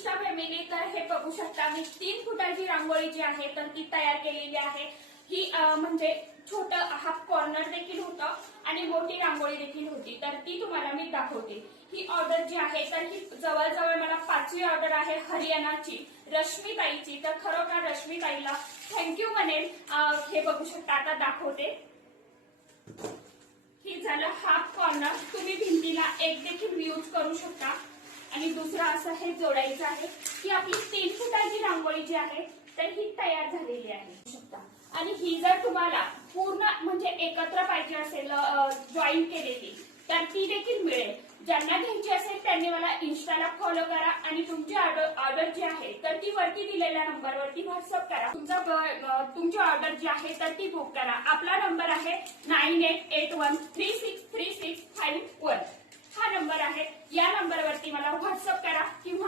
Insta family, तर हे बघू शकता मी 3 फुटाची रांगोळी जी आहे तर ती तयार केलेली आहे। ही म्हणजे छोट हाफ कॉर्नर देखील होतं आणि मोठी रांगोळी देखील होती, तर ती तुम्हाला मी दाखवते। ही ऑर्डर जी आहे तर ही जवळजवळ मला 5वी ऑर्डर आहे हरियाणाची रश्मीताईची, तर खरोखर रश्मीताईला थँक्यू म्हणेन। हे बघू शकता, आता दाखवते। ही झालं हाफ कॉर्नर, तुम्ही भिंतीला एक देखील यूज करू शकता। आणि दुसरं असं हे जोडायचं आहे की आपली 3 फुटाची रांगोळी जी आहे तर ही तयार झालेली आहे। आणि ही जर तुम्हाला पूर्ण म्हणजे एकत्र पाहिजे असेल जॉईन केलेली, तर ती देखील मिळेल। ज्यांना घ्यायची असेल त्यांनी मला इन्स्टाला फॉलो करा आणि तुमची ऑर्डर जी आहे तर ती वरती दिलेल्या नंबरवरती व्हॉट्सअप करा। तुमची ऑर्डर जी आहे तर ती बुक करा। आपला नंबर आहे 9881363651। हा नंबर आहे, या नंबरवरती मला व्हॉट्सअप करा किंवा